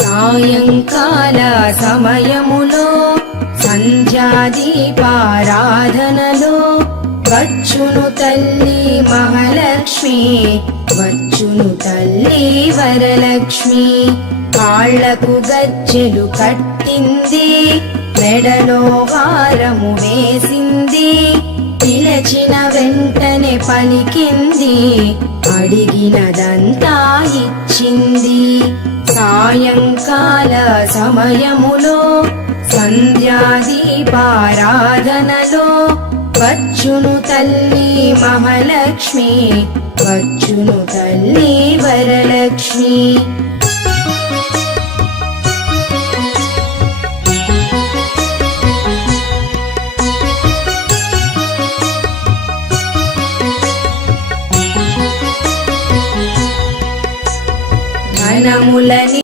సాయంకాల సమయములో సంధ్యాదీపారాధనలో వచ్చును తల్లి మహాలక్ష్మి, వచ్చును తల్లి వరలక్ష్మి. కాళ్లకు గజ్జెలు కట్టింది, మెడలో హారము వేసింది, పిలచిన వెంటనే పలికింది, అడిగినదంతా ఇచ్చింది. సాయంకాల సమయములో సంధ్యాదీపారాధనలో వచ్చును తల్లి మహాలక్ష్మి, వచ్చును తల్లి వరలక్ష్మి. ధనములని